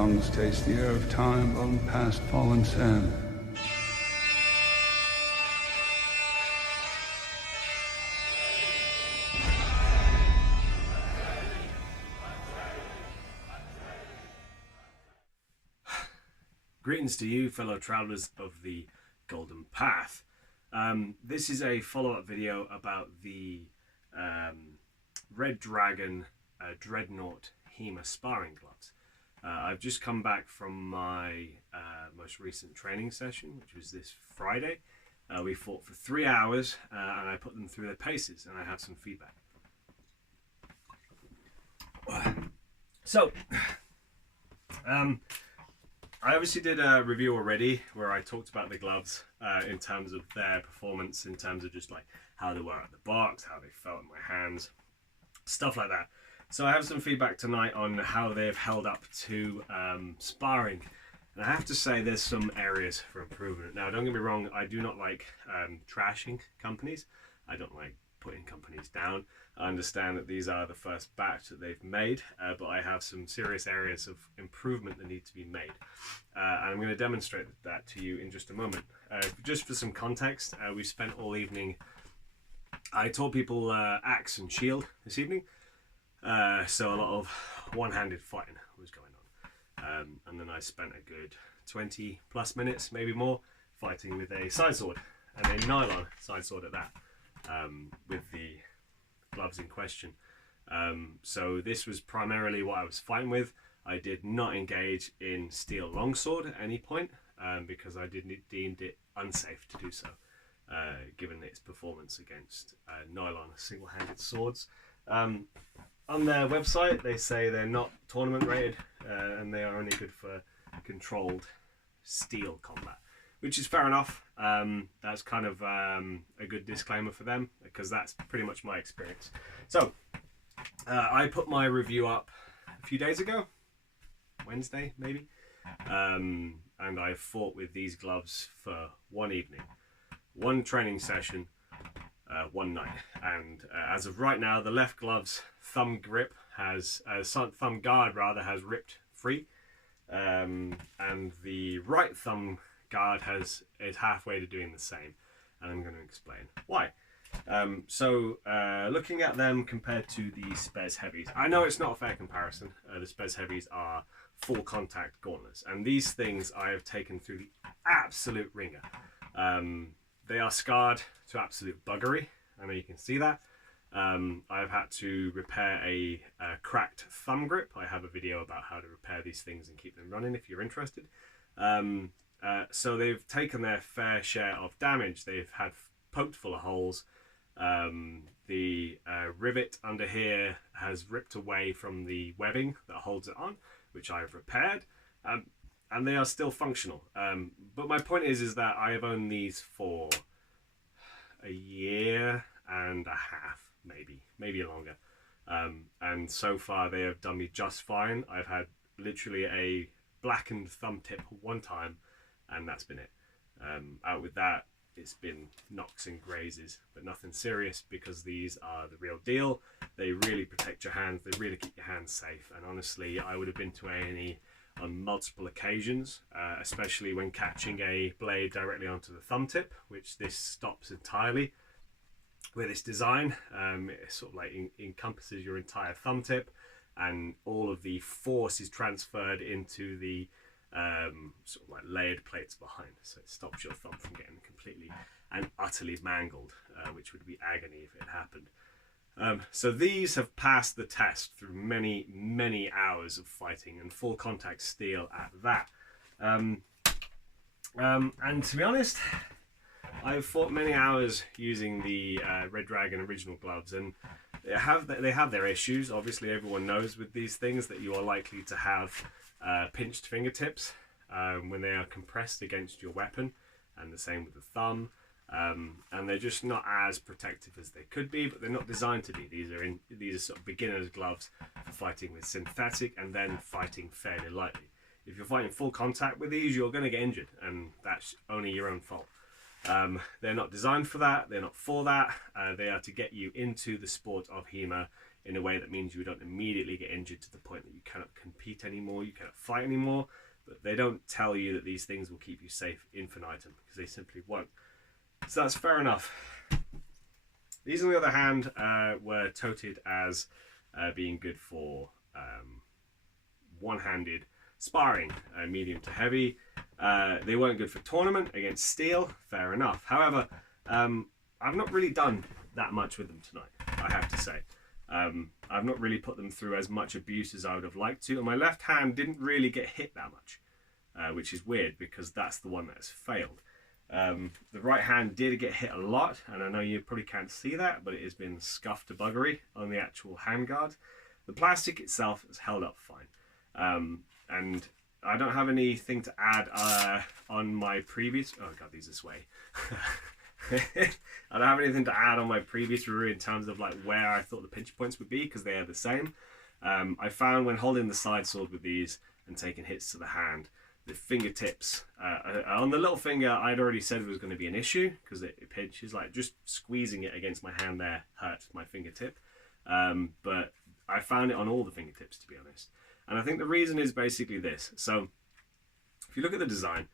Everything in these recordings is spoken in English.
tongues taste the air of time blown past fallen sand. Greetings to you, fellow travellers of the Golden Path. This is a follow-up video about the Red Dragon Dreadnought HEMA sparring gloves. I've just come back from my most recent training session, which was this Friday. We fought for 3 hours and I put them through their paces, and I have some feedback. So, I obviously did a review already where I talked about the gloves in terms of their performance, in terms of just like how they were at the box, how they felt in my hands, stuff like that. So I have some feedback tonight on how they've held up to sparring. And I have to say there's some areas for improvement. Now, don't get me wrong, I do not like trashing companies. I don't like putting companies down. I understand that these are the first batch that they've made, but I have some serious areas of improvement that need to be made. And I'm going to demonstrate that to you in just a moment. Just for some context, we spent all evening, I taught people axe and shield this evening, so a lot of one-handed fighting was going on. And then I spent a good 20 plus minutes, maybe more, fighting with a side sword, and a nylon side sword at that, with the gloves in question. So this was primarily what I was fighting with. I did not engage in steel longsword at any point because I deemed it unsafe to do so, given its performance against nylon single-handed swords. On their website they say they're not tournament rated and they are only good for controlled steel combat, which is fair enough. That's kind of a good disclaimer for them, because that's pretty much my experience. So I put my review up a few days ago, Wednesday maybe, and I fought with these gloves for one evening, one training session, one night. And as of right now, the left glove's thumb grip has, thumb guard rather, has ripped free, and the right thumb guard is halfway to doing the same, and I'm going to explain why. Looking at them compared to the Spez Heavies, I know it's not a fair comparison. The Spez Heavies are full contact gauntlets, and these things I have taken through the absolute ringer. They are scarred to absolute buggery. I know you can see that. I've had to repair a cracked thumb grip. I have a video about how to repair these things and keep them running if you're interested. So they've taken their fair share of damage. They've had poked full of holes. The rivet under here has ripped away from the webbing that holds it on, which I've repaired, and they are still functional. But my point is that I have owned these for a year and a half, maybe longer, and so far they have done me just fine. I've had literally a blackened thumb tip one time, and that's been it. Out with that, it's been knocks and grazes, but nothing serious, because these are the real deal. They really protect your hands, they really keep your hands safe, and honestly I would have been to A&E on multiple occasions, especially when catching a blade directly onto the thumb tip, which this stops entirely with this design. It sort of like encompasses your entire thumb tip, and all of the force is transferred into the sort of like layered plates behind, so it stops your thumb from getting completely and utterly mangled, which would be agony if it happened. So these have passed the test through many hours of fighting, and full contact steel at that. And to be honest, I've fought many hours using the Red Dragon original gloves, and they have their issues. Obviously everyone knows with these things that you are likely to have pinched fingertips when they are compressed against your weapon, and the same with the thumb. And they're just not as protective as they could be, but they're not designed to be. These are sort of beginner's gloves for fighting with synthetic and then fighting fairly lightly. If you're fighting full contact with these, you're going to get injured, and that's only your own fault. They're not designed for that. They're not for that. They are to get you into the sport of HEMA in a way that means you don't immediately get injured to the point that you cannot compete anymore, you cannot fight anymore. But they don't tell you that these things will keep you safe infinitum, because they simply won't. So that's fair enough. These, on the other hand, were touted as being good for one-handed sparring, medium to heavy. They weren't good for tournament against steel, fair enough. However, I've not really done that much with them tonight, I have to say. I've not really put them through as much abuse as I would have liked to, and my left hand didn't really get hit that much, which is weird because that's the one that has failed. The right hand did get hit a lot, and I know you probably can't see that, but it has been scuffed to buggery on the actual handguard. The plastic itself has held up fine, and I don't have anything to add on my previous... Oh god, these this way. I don't have anything to add on my previous review in terms of like where I thought the pinch points would be, because they are the same. I found when holding the side sword with these and taking hits to the hand, the fingertips on the little finger, I'd already said was going to be an issue because it pinches. Like just squeezing it against my hand there hurt my fingertip, but I found it on all the fingertips, to be honest. And I think the reason is basically this. So if you look at the design,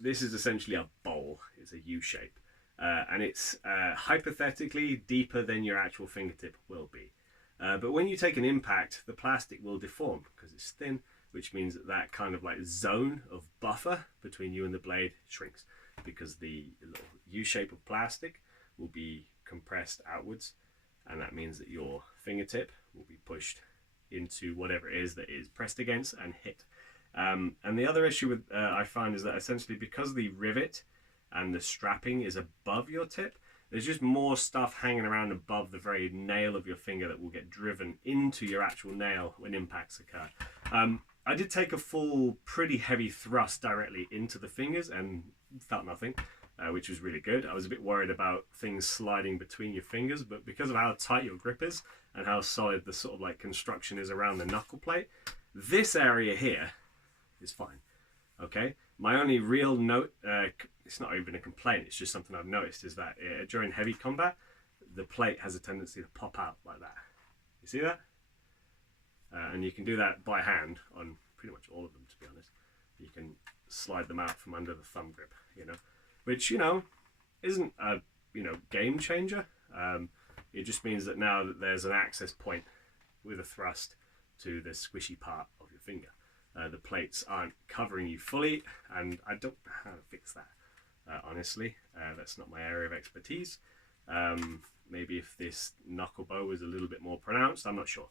this is essentially a bowl. It's a U shape, and it's hypothetically deeper than your actual fingertip will be. But when you take an impact, the plastic will deform because it's thin, which means that that kind of like zone of buffer between you and the blade shrinks, because the little U shape of plastic will be compressed outwards, and that means that your fingertip will be pushed into whatever it is that is pressed against and hit. And the other issue with I find is that essentially because the rivet and the strapping is above your tip, there's just more stuff hanging around above the very nail of your finger that will get driven into your actual nail when impacts occur. I did take a full, pretty heavy thrust directly into the fingers and felt nothing, which was really good. I was a bit worried about things sliding between your fingers, but because of how tight your grip is and how solid the sort of like construction is around the knuckle plate, this area here is fine. Okay, my only real note, it's not even a complaint, it's just something I've noticed, is that during heavy combat, the plate has a tendency to pop out like that. You see that? And you can do that by hand on pretty much all of them, to be honest. You can slide them out from under the thumb grip, you know, which, you know, isn't a, you know, game changer. It just means that now that there's an access point with a thrust to the squishy part of your finger. The plates aren't covering you fully, and I don't know how to fix that, honestly. That's not my area of expertise. Maybe if this knuckle bow was a little bit more pronounced, I'm not sure.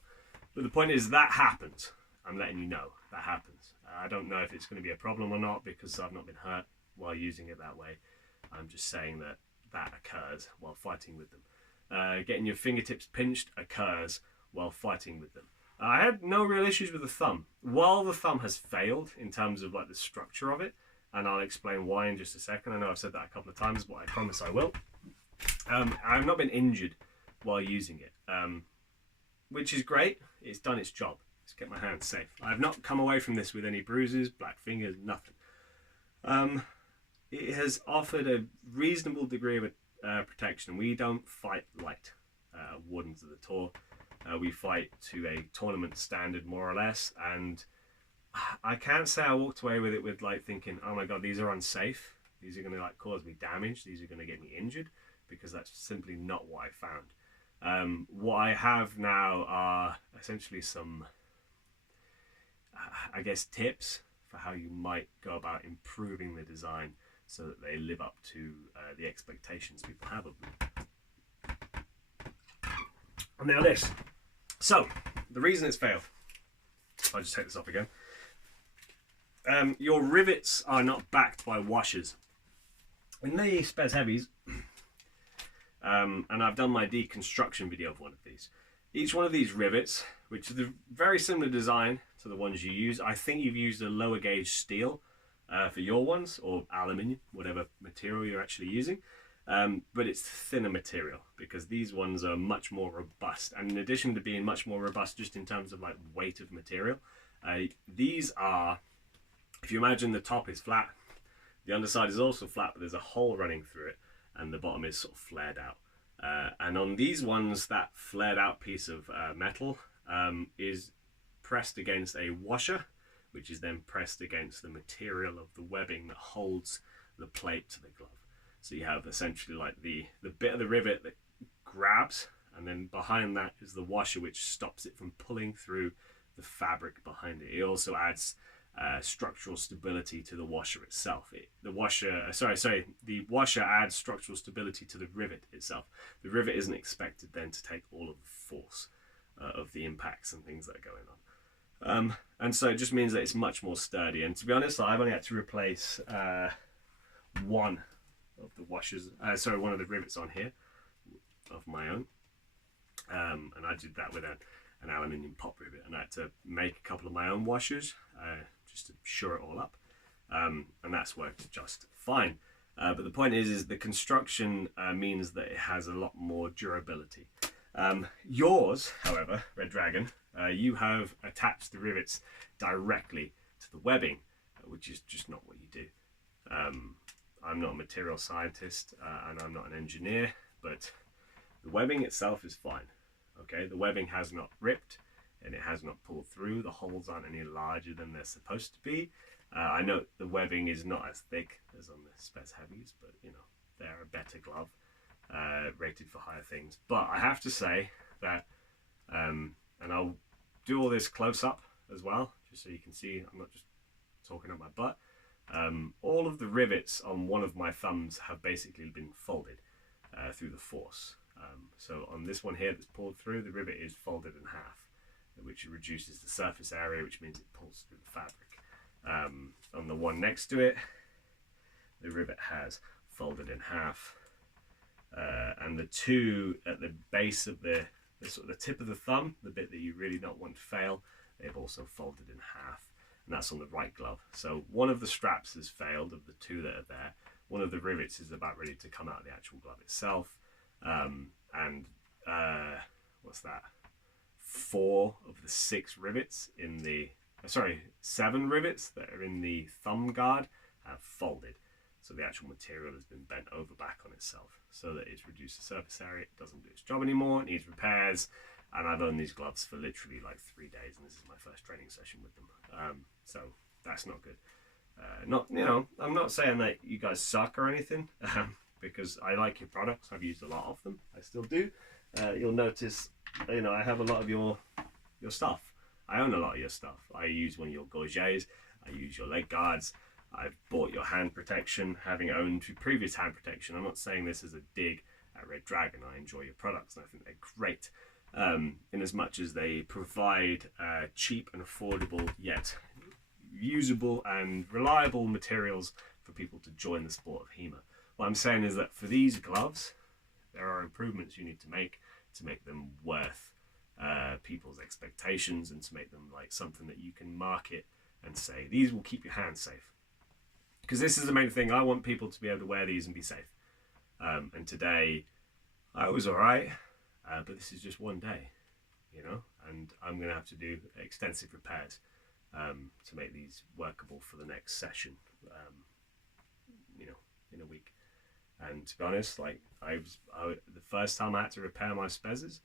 But the point is that happens. I'm letting you know that happens. I don't know if it's going to be a problem or not because I've not been hurt while using it that way. I'm just saying that that occurs while fighting with them. Getting your fingertips pinched occurs while fighting with them. I had no real issues with the thumb. While the thumb has failed in terms of like the structure of it, and I'll explain why in just a second. I know I've said that a couple of times, but I promise I will. I've not been injured while using it, which is great. It's done its job. It's kept my hands safe. I've not come away from this with any bruises, black fingers, nothing. It has offered a reasonable degree of protection. We don't fight light, Wardens of the Tour. We fight to a tournament standard, more or less, and I can't say I walked away with it with like thinking, oh my god, these are unsafe, these are going to like cause me damage, these are going to get me injured, because that's simply not what I found. What I have now are essentially some, I guess, tips for how you might go about improving the design so that they live up to the expectations people have of them. Now this. So, the reason it's failed, I'll just take this off again. Your rivets are not backed by washers. In the Spez Heavies, and I've done my deconstruction video of one of these, each one of these rivets, which is a very similar design to the ones you use, I think you've used a lower gauge steel for your ones, or aluminium, whatever material you're actually using. But it's thinner material because these ones are much more robust, and in addition to being much more robust just in terms of like weight of material, these are, if you imagine the top is flat, the underside is also flat, but there's a hole running through it and the bottom is sort of flared out. And on these ones, that flared out piece of metal is pressed against a washer, which is then pressed against the material of the webbing that holds the plate to the glove. So you have essentially like the bit of the rivet that grabs, and then behind that is the washer, which stops it from pulling through the fabric behind it. It also adds structural stability to the washer itself. The washer adds structural stability to the rivet itself. The rivet isn't expected then to take all of the force of the impacts and things that are going on. And so it just means that it's much more sturdy. And to be honest, I've only had to replace one of the washers, one of the rivets on here of my own. And I did that with an aluminium pop rivet, and I had to make a couple of my own washers just to shore it all up, and that's worked just fine. But the point is the construction means that it has a lot more durability. Yours, however, Red Dragon, you have attached the rivets directly to the webbing, which is just not what you do. I'm not a material scientist and I'm not an engineer, but the webbing itself is fine. Okay, the webbing has not ripped and it has not pulled through. The holes aren't any larger than they're supposed to be. I know the webbing is not as thick as on the Spez Heavies, but you know, they're a better glove, rated for higher things. But I have to say that, and I'll do all this close up as well, just so you can see I'm not just talking up my butt. All of the rivets on one of my thumbs have basically been folded through the force. So on this one here that's pulled through, the rivet is folded in half, which reduces the surface area, which means it pulls through the fabric. On the one next to it, the rivet has folded in half, and the two at the base of the sort of the tip of the thumb, the bit that you really don't want to fail, they've also folded in half, and that's on the right glove. So one of the straps has failed of the two that are there. One of the rivets is about ready to come out of the actual glove itself. What's that? 4 of the 6 rivets in the, 7 rivets that are in the thumb guard have folded. So the actual material has been bent over back on itself so that it's reduced the surface area. It doesn't do its job anymore, it needs repairs. And I've owned these gloves for literally like 3 days, and this is my first training session with them. So that's not good. I'm not saying that you guys suck or anything, because I like your products. I've used a lot of them. I still do. You'll notice, I have a lot of your stuff. I own a lot of your stuff. I use one of your gorgets. I use your leg guards. I've bought your hand protection, having owned your previous hand protection. I'm not saying this as a dig at Red Dragon. I enjoy your products and I think they're great, in as much as they provide cheap and affordable yet usable and reliable materials for people to join the sport of HEMA. What I'm saying is that for these gloves, there are improvements you need to make them worth people's expectations, and to make them like something that you can market and say, these will keep your hands safe. Because this is the main thing. I want people to be able to wear these and be safe. And today, I was alright, but this is just one day, and I'm going to have to do extensive repairs to make these workable for the next session, in a week. And to be honest, like the first time I had to repair my Spezes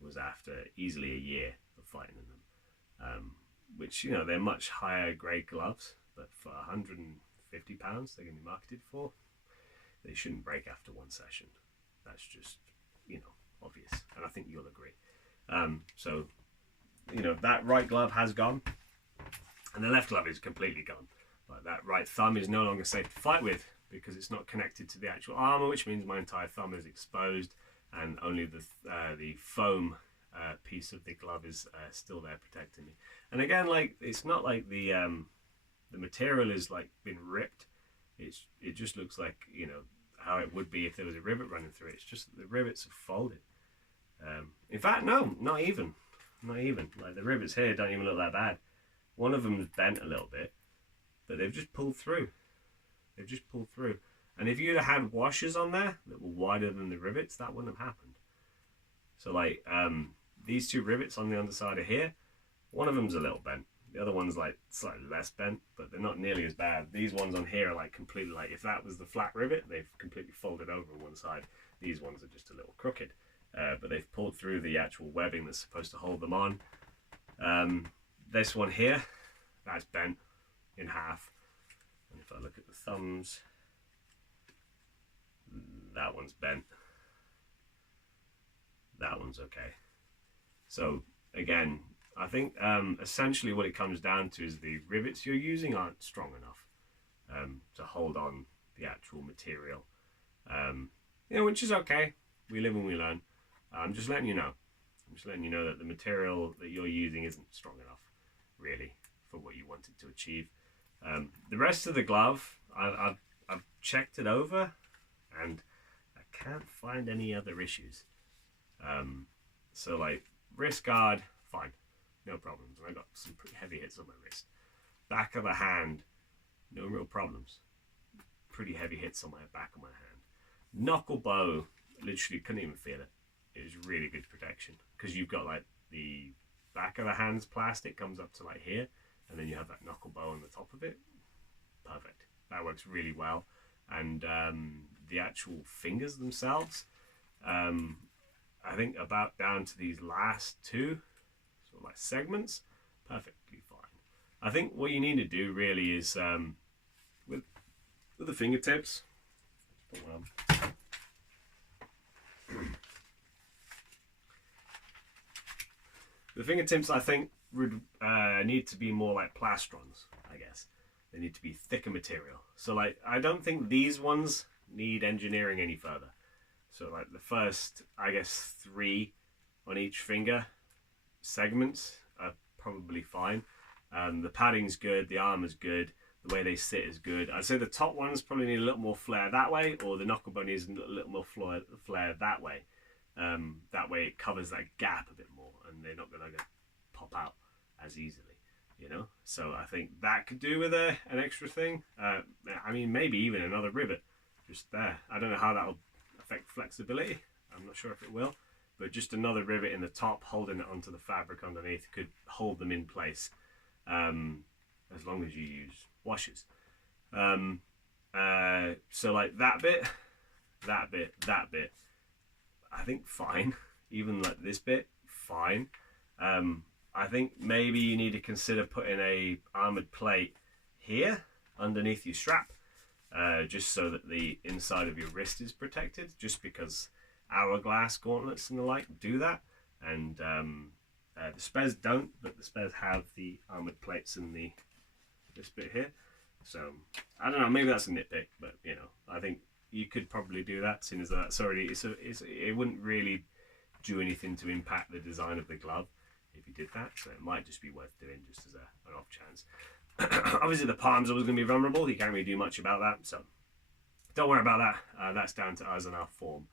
was after easily a year of fighting in them, which they're much higher grade gloves, but for £150 they're going to be marketed for, they shouldn't break after one session. That's just obvious, and I think you'll agree. So that right glove has gone, and the left glove is completely gone. Like that right thumb is no longer safe to fight with, because it's not connected to the actual armor, which means my entire thumb is exposed, and only the foam piece of the glove is still there protecting me. And again, like, it's not like the material is like been ripped. It just looks like how it would be if there was a rivet running through it. It's just that the rivets are folded. In fact, no, not even. Like the rivets here don't even look that bad. One of them is bent a little bit, but they've just pulled through. And if you'd have had washers on there that were wider than the rivets, that wouldn't have happened. So like these 2 rivets on the underside of here, one of them's a little bent. The other one's like slightly less bent, but they're not nearly as bad. These ones on here are like completely, like if that was the flat rivet, they've completely folded over on one side. These ones are just a little crooked, but they've pulled through the actual webbing that's supposed to hold them on. This one here, that's bent in half. And if I look at the thumbs, that one's bent. That one's okay. So again, I think essentially what it comes down to is the rivets you're using aren't strong enough to hold on the actual material. You know, which is okay. We live and we learn. I'm just letting you know. I'm just letting you know that the material that you're using isn't strong enough, really, for what you wanted to achieve. The rest of the glove, I've checked it over, and I can't find any other issues. So like wrist guard, fine, no problems. I got some pretty heavy hits on my wrist. Back of the hand, no real problems. Pretty heavy hits on my back of my hand. Knuckle bow, literally couldn't even feel it. It was really good protection because you've got like the back of the hand's plastic comes up to like here, and then you have that knuckle bow on the top of it. Perfect. That works really well. And the actual fingers themselves, I think about down to these last two sort of like segments, perfectly fine. I think what you need to do really is with the fingertips. The fingertips, I think, would need to be more like plastrons, I guess. They need to be thicker material. So like, I don't think these ones need engineering any further. So like the first, I guess, 3 on each finger segments are probably fine. The padding's good, the armor's good, the way they sit is good. I'd say the top ones probably need a little more flair that way, or the knuckle bow needs a little more flair that way. That way it covers that gap a bit more, and they're not going to pop out as easily, you know. So I think that could do with an extra thing. I mean, maybe even another rivet just there. I don't know how that'll affect flexibility. I'm not sure if it will, but just another rivet in the top holding it onto the fabric underneath could hold them in place, as long as you use washers. So like that bit, I think fine. Even like this bit, fine. I think maybe you need to consider putting a armored plate here underneath your strap, just so that the inside of your wrist is protected, just because hourglass gauntlets and the like do that, and the spares don't, but the spares have the armored plates in this bit here. So I don't know, maybe that's a nitpick, but you know, I think you could probably do that, seeing as that's already, it wouldn't really do anything to impact the design of the glove if you did that, so it might just be worth doing just as an off chance. Obviously the palm's always going to be vulnerable, you can't really do much about that, so don't worry about that. That's down to us and our form.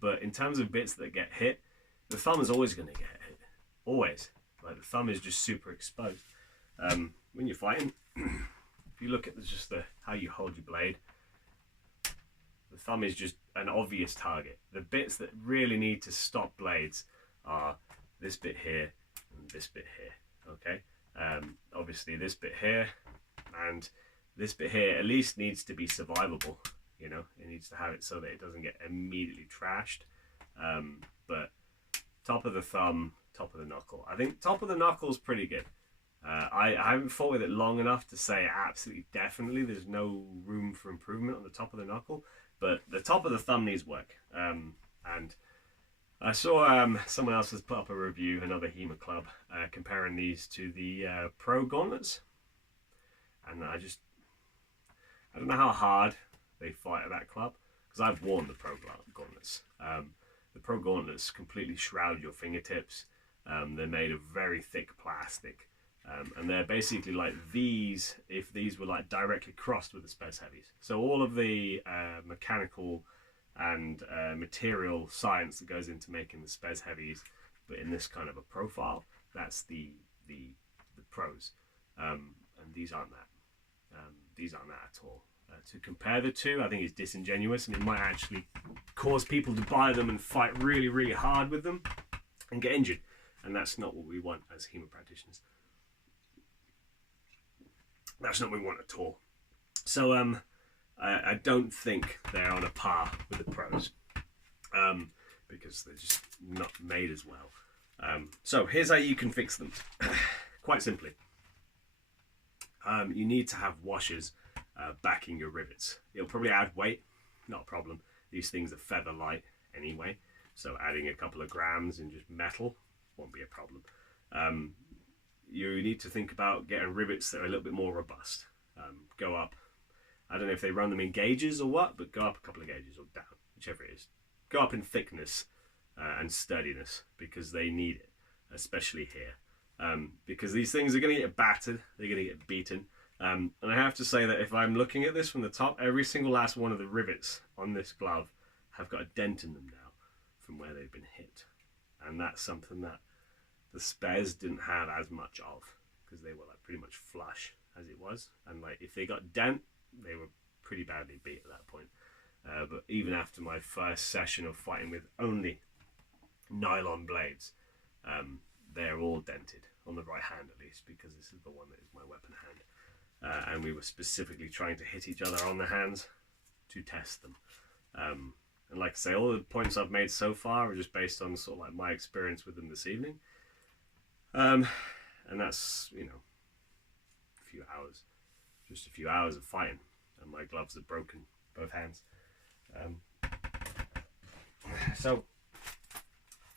But in terms of bits that get hit, the thumb is always going to get hit, always. Like the thumb is just super exposed. When you're fighting, if you look at just how you hold your blade, the thumb is just an obvious target. The bits that really need to stop blades are this bit here and this bit here, okay? Obviously this bit here and this bit here at least needs to be survivable, you know? It needs to have it so that it doesn't get immediately trashed. But top of the thumb, top of the knuckle. I think top of the knuckle is pretty good. I haven't fought with it long enough to say absolutely definitely there's no room for improvement on the top of the knuckle, but the top of the thumb needs work. And I saw someone else has put up a review, another HEMA club, comparing these to the Pro Gauntlets, and I don't know how hard they fight at that club, because I've worn the Pro Gauntlets. The Pro Gauntlets completely shroud your fingertips. They're made of very thick plastic. And they're basically like these, if these were like directly crossed with the Spez Heavies. So all of the mechanical and material science that goes into making the Spez Heavies, but in this kind of a profile, that's the pros. And these aren't that. These aren't that at all. To compare the two, I think is disingenuous, and it might actually cause people to buy them and fight really, really hard with them and get injured. And that's not what we want as HEMA practitioners. That's not what we want at all. So I don't think they're on a par with the pros. because they're just not made as well. So here's how you can fix them. Quite simply, you need to have washers backing your rivets. It'll probably add weight, not a problem. These things are feather light anyway, so adding a couple of grams in just metal won't be a problem. You need to think about getting rivets that are a little bit more robust. Go up, I don't know if they run them in gauges or what, but go up a couple of gauges or down, whichever it is. Go up in thickness and sturdiness, because they need it, especially here. Because these things are going to get battered, they're going to get beaten. And I have to say that if I'm looking at this from the top, every single last one of the rivets on this glove have got a dent in them now from where they've been hit. And that's something that the spares didn't have as much of, because they were like pretty much flush as it was. And like if they got dent, they were pretty badly beat at that point. But even after my first session of fighting with only nylon blades, they're all dented on the right hand, at least, because this is the one that is my weapon hand. And we were specifically trying to hit each other on the hands to test them. And like I say, all the points I've made so far are just based on sort of like my experience with them this evening. And that's, you know, a few hours, just a few hours of fighting, and my gloves are broken, both hands. So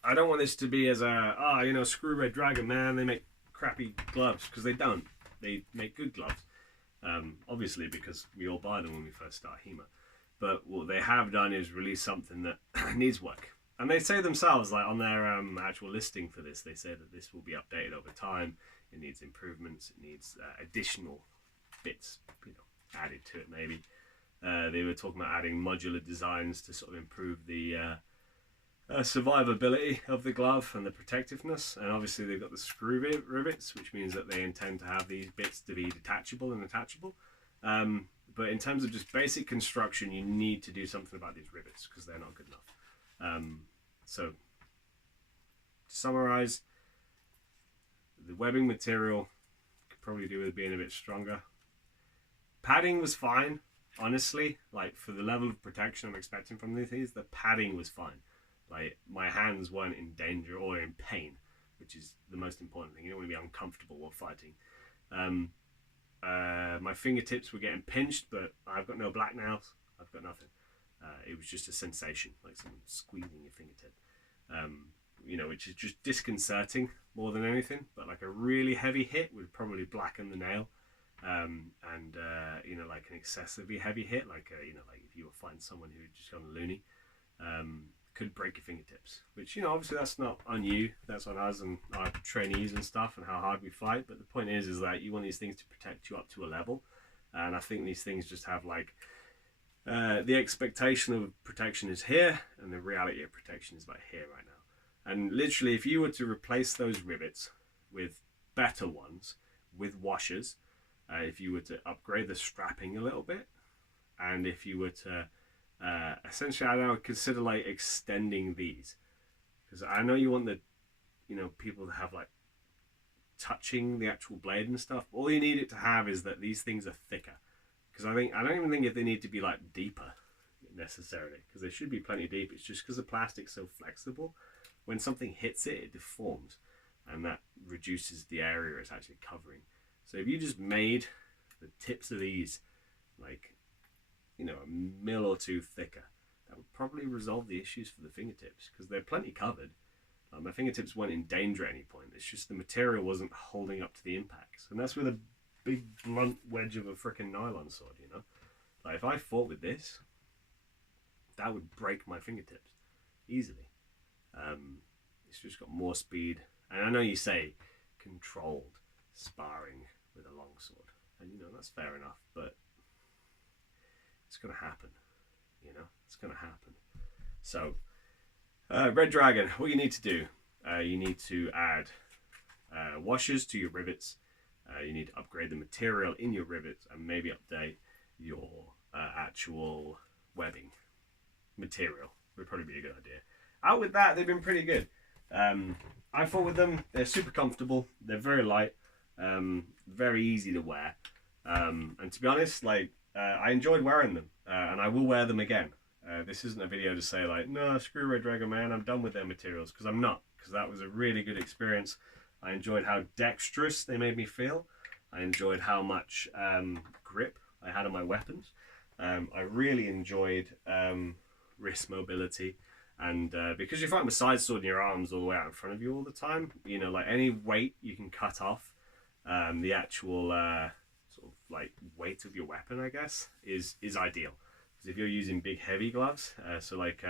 I don't want this to be as a, you know, screw Red Dragon, man, they make crappy gloves, because they don't. They make good gloves, obviously, because we all buy them when we first start HEMA. But what they have done is release something that needs work. And they say themselves, like on their actual listing for this, they say that this will be updated over time. It needs improvements. It needs additional bits, you know, added to it maybe. They were talking about adding modular designs to sort of improve the survivability of the glove and the protectiveness. And obviously they've got the screw rivets, which means that they intend to have these bits to be detachable and attachable. But in terms of just basic construction, you need to do something about these rivets, because they're not good enough. So, to summarize, the webbing material could probably do with being a bit stronger. Padding was fine, honestly. Like, for the level of protection I'm expecting from these, the padding was fine. Like, my hands weren't in danger or in pain, which is the most important thing. You don't want to be uncomfortable while fighting. My fingertips were getting pinched, but I've got no black nails. I've got nothing. It was just a sensation, like someone squeezing your fingertip, you know, which is just disconcerting more than anything. But like a really heavy hit would probably blacken the nail, you know, like an excessively heavy hit, like you know, like if you were fighting someone who had just gone loony, could break your fingertips. Which, you know, obviously that's not on you, that's on us and our trainees and stuff, and how hard we fight. But the point is that you want these things to protect you up to a level, and I think these things just have like. The expectation of protection is here, and the reality of protection is about here right now. And literally, if you were to replace those rivets with better ones, with washers, if you were to upgrade the strapping a little bit, and if you were to essentially, I would consider like extending these, because I know you want the, you know, people to have like touching the actual blade and stuff. All you need it to have is that these things are thicker. Because I don't even think if they need to be like deeper necessarily, because they should be plenty deep. It's just because the plastic's so flexible, when something hits it, it deforms, and that reduces the area it's actually covering. So if you just made the tips of these like, you know, a mil or two thicker, that would probably resolve the issues for the fingertips, because they're plenty covered. My fingertips weren't in danger at any point. It's just the material wasn't holding up to the impacts, and that's with a big blunt wedge of a freaking nylon sword, you know. Like if I fought with this, that would break my fingertips easily. It's just got more speed, and I know you say controlled sparring with a longsword, and you know that's fair enough, but it's gonna happen, you know, it's gonna happen. So Red Dragon, what you need to do, you need to add washers to your rivets. You need to upgrade the material in your rivets, and maybe update your actual webbing material. Would probably be a good idea. Out with that, they've been pretty good. I fought with them. They're super comfortable. They're very light, very easy to wear. And to be honest, like I enjoyed wearing them, and I will wear them again. This isn't a video to say like, no, screw Red Dragon, man, I'm done with their materials, because I'm not, because that was a really good experience. I enjoyed how dexterous they made me feel. I enjoyed how much grip I had on my weapons. I really enjoyed wrist mobility, and because you're fighting with side sword in your arms all the way out in front of you all the time, you know, like any weight you can cut off, the actual sort of like weight of your weapon, I guess, is ideal. Because if you're using big heavy gloves, so like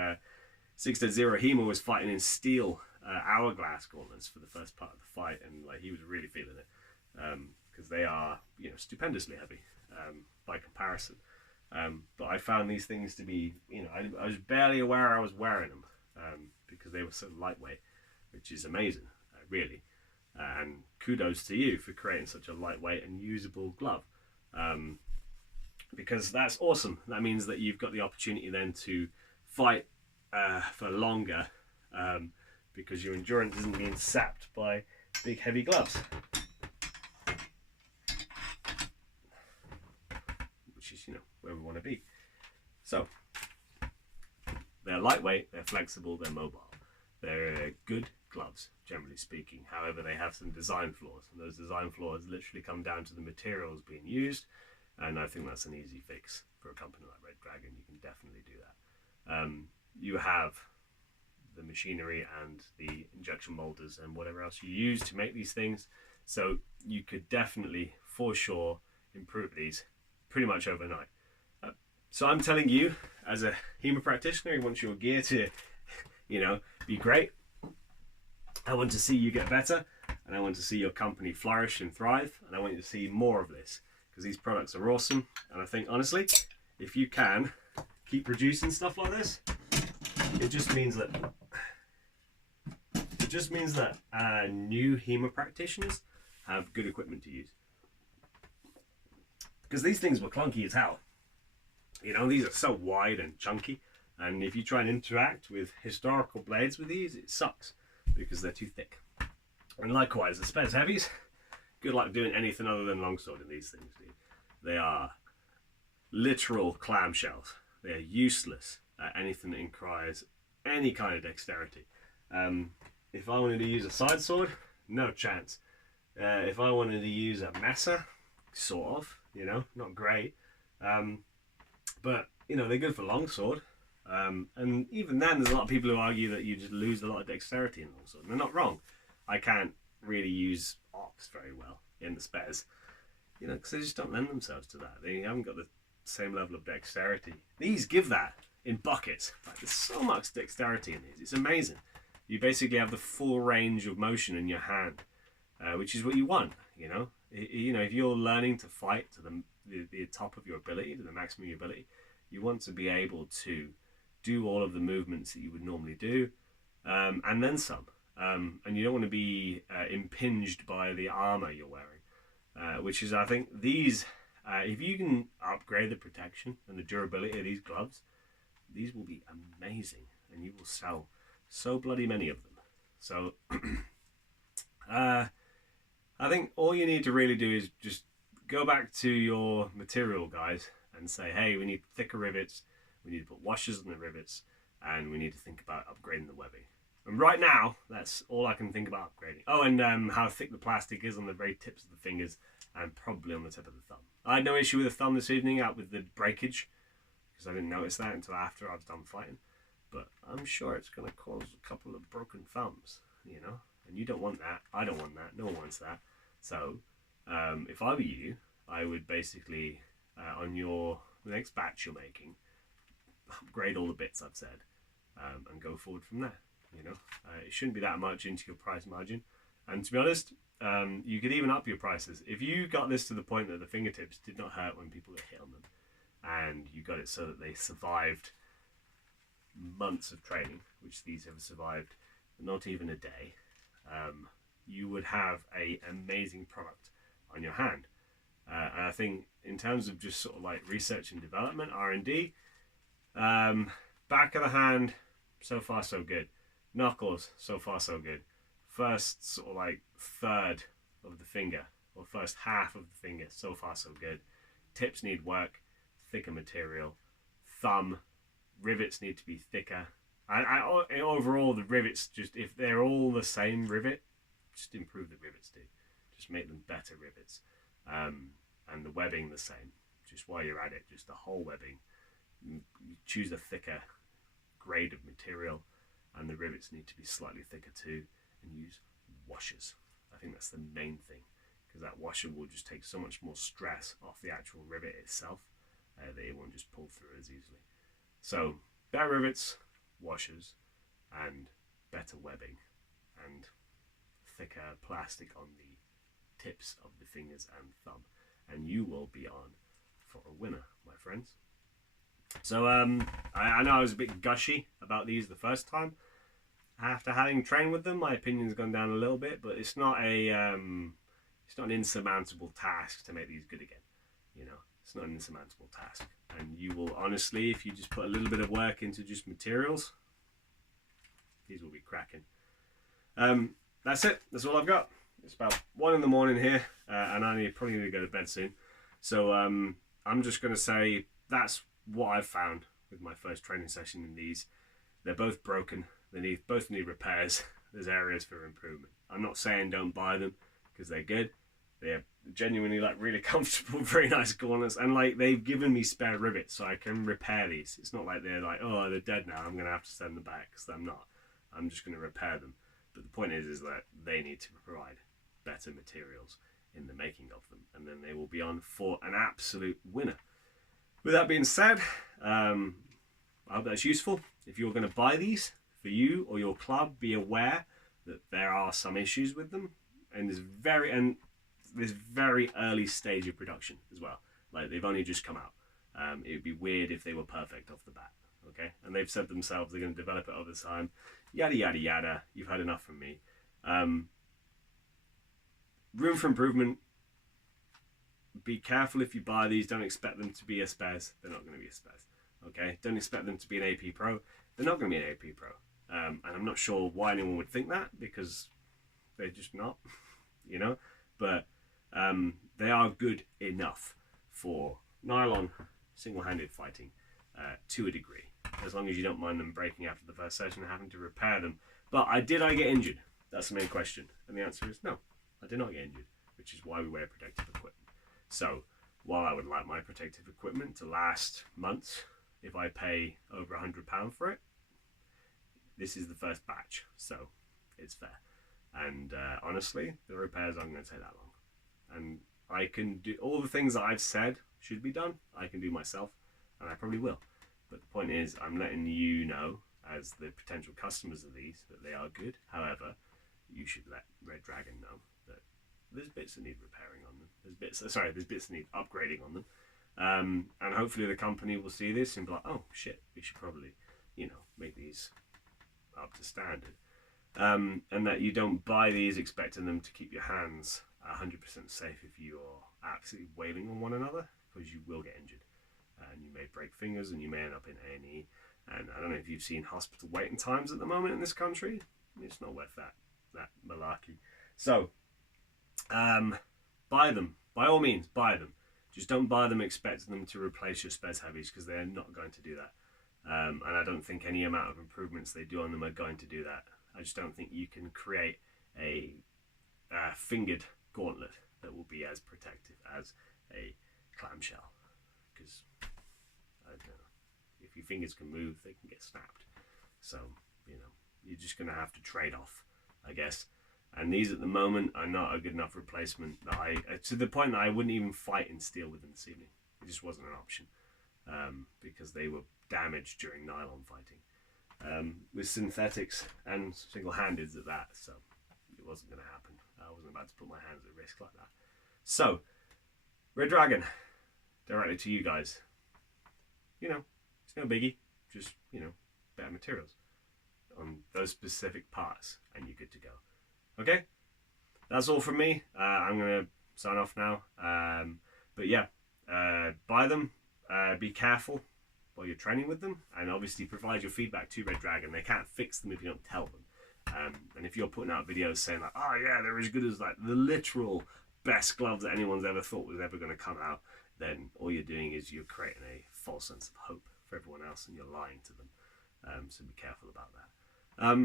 6.0 HEMA was fighting in steel hourglass gauntlets for the first part of the fight, and like he was really feeling it, because they are, you know, stupendously heavy by comparison. But I found these things to be, you know, I was barely aware I was wearing them, because they were so lightweight, which is amazing, really. And kudos to you for creating such a lightweight and usable glove, because that's awesome. That means that you've got the opportunity then to fight for longer, because your endurance isn't being sapped by big heavy gloves, which is, you know, where we want to be. So they're lightweight, they're flexible, they're mobile, they're good gloves generally speaking. However, they have some design flaws, and those design flaws literally come down to the materials being used, and I think that's an easy fix for a company like Red Dragon. You can definitely do that. You have the machinery and the injection molders and whatever else you use to make these things, so you could definitely, for sure, improve these pretty much overnight. So I'm telling you, as a HEMA practitioner who wants your gear to, you know, be great, I want to see you get better, and I want to see your company flourish and thrive, and I want you to see more of this, because these products are awesome. And I think, honestly, if you can keep producing stuff like this, it just means that new HEMA practitioners have good equipment to use. Because these things were clunky as hell. You know, these are so wide and chunky, and if you try and interact with historical blades with these, it sucks, because they're too thick. And likewise, the Spez Heavies, good luck doing anything other than longsword in these things, dude. They are literal clamshells. They are useless at anything that requires any kind of dexterity. If I wanted to use a side sword, no chance. If I wanted to use a messer, sort of, you know, not great. But, you know, they're good for longsword. And even then, there's a lot of people who argue that you just lose a lot of dexterity in longsword. And they're not wrong. I can't really use ox very well in the Spez, you know, because they just don't lend themselves to that. They haven't got the same level of dexterity. These give that in buckets. Like, there's so much dexterity in these. It's amazing. You basically have the full range of motion in your hand, which is what you want, you know. You know, if you're learning to fight to the top of your ability, to the maximum of your ability, you want to be able to do all of the movements that you would normally do, and then some. And you don't want to be impinged by the armor you're wearing, which is, I think, these, if you can upgrade the protection and the durability of these gloves, these will be amazing, and you will sell so bloody many of them. So I think all you need to really do is just go back to your material guys and say, hey, we need thicker rivets, we need to put washers on the rivets, and we need to think about upgrading the webbing. And right now, that's all I can think about upgrading. Oh, and how thick the plastic is on the very tips of the fingers, and probably on the tip of the thumb. I had no issue with the thumb this evening out with the breakage, because I didn't notice that until after I was done fighting. But I'm sure it's going to cause a couple of broken thumbs, you know? And you don't want that. I don't want that. No one wants that. So, if I were you, I would basically, on the next batch you're making, upgrade all the bits I've said, and go forward from there. You know, it shouldn't be that much into your price margin. And to be honest, you could even up your prices. If you got this to the point that the fingertips did not hurt when people were hit on them, and you got it so that they survived months of training, which these have survived not even a day, you would have an amazing product on your hand. And I think in terms of just sort of like research and development, R&D, back of the hand, so far so good. Knuckles, so far so good. First sort of like third of the finger, or first half of the finger, so far so good. Tips need work, thicker material. Thumb, rivets need to be thicker. Overall, the rivets, just if they're all the same rivet, just improve the rivets, dude. Just make them better rivets. And the webbing the same. Just while you're at it, just the whole webbing. You choose a thicker grade of material, and the rivets need to be slightly thicker too, and use washers. I think that's the main thing, because that washer will just take so much more stress off the actual rivet itself that it won't just pull through as easily. So better rivets, washers, and better webbing, and thicker plastic on the tips of the fingers and thumb, and you will be on for a winner, my friends. So I know I was a bit gushy about these the first time. After having trained with them, my opinion's gone down a little bit, but it's not an insurmountable task to make these good again. You know, it's not an insurmountable task, and you will honestly, if you just put a little bit of work into just materials, these will be cracking. That's it. That's all I've got. It's about 1 in the morning here, and I probably need to go to bed soon. So I'm just going to say that's what I've found with my first training session in these. They're both broken. They both need repairs. There's areas for improvement. I'm not saying don't buy them, because they're good. They're genuinely like really comfortable, very nice gauntlets, and like they've given me spare rivets so I can repair these. It's not like they're like, oh, they're dead now, I'm going to have to send them back, because I'm not. I'm just going to repair them. But the point is that they need to provide better materials in the making of them, and then they will be on for an absolute winner. With that being said, I hope that's useful. If you're going to buy these for you or your club, be aware that there are some issues with them, and this very early stage of production as well. Like, they've only just come out. It would be weird if they were perfect off the bat. Okay, and they've said themselves they're going to develop it over time. Yada yada yada. You've had enough from me. Room for improvement. Be careful if you buy these. Don't expect them to be a spares. They're not going to be a spares. Okay, don't expect them to be an AP Pro. They're not going to be an AP Pro. And I'm not sure why anyone would think that, because they're just not, you know. But they are good enough for nylon single-handed fighting to a degree, as long as you don't mind them breaking after the first session and having to repair them. But did I get injured? That's the main question, and the answer is no, I did not get injured, which is why we wear protective equipment. So while I would like my protective equipment to last months, if I pay over £100 for it, this is the first batch, so it's fair. And honestly, the repairs aren't going to take that long, and I can do all the things that I've said should be done. I can do myself, and I probably will. But the point is, I'm letting you know, as the potential customers of these, that they are good. However, you should let Red Dragon know that there's bits that need repairing on them. There's bits that need upgrading on them. And hopefully the company will see this and be like, oh shit, we should probably, you know, make these up to standard. And that you don't buy these expecting them to keep your hands 100% safe if you're absolutely wailing on one another, because you will get injured. And you may break fingers, and you may end up in A&E. And I don't know if you've seen hospital waiting times at the moment in this country. It's not worth that malarkey. So, buy them. By all means, buy them. Just don't buy them expecting them to replace your Spez Heavies, because they're not going to do that. And I don't think any amount of improvements they do on them are going to do that. I just don't think you can create a fingered gauntlet that will be as protective as a clamshell. Because, I don't know, if your fingers can move, they can get snapped. So, you know, you're just going to have to trade off, I guess. And these at the moment are not a good enough replacement that to the point that I wouldn't even fight in steel with them this evening. It just wasn't an option, because they were damaged during nylon fighting. With synthetics and single-handeds at that, so it wasn't going to happen. I wasn't about to put my hands at risk like that. So, Red Dragon, directly to you guys. You know, it's no biggie, just, you know, better materials on those specific parts, and you're good to go. Okay, that's all from me. I'm going to sign off now. But yeah, buy them, be careful while you're training with them, and obviously provide your feedback to Red Dragon. They can't fix them if you don't tell them. And if you're putting out videos saying like, oh yeah, they're as good as like the literal best gloves that anyone's ever thought was ever going to come out, then all you're doing is you're creating a false sense of hope for everyone else, and you're lying to them. So be careful about that.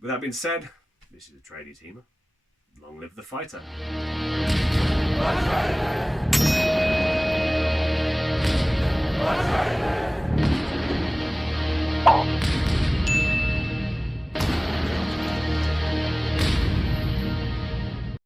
With that being said, this is Atreides HEMA. Long live the fighter.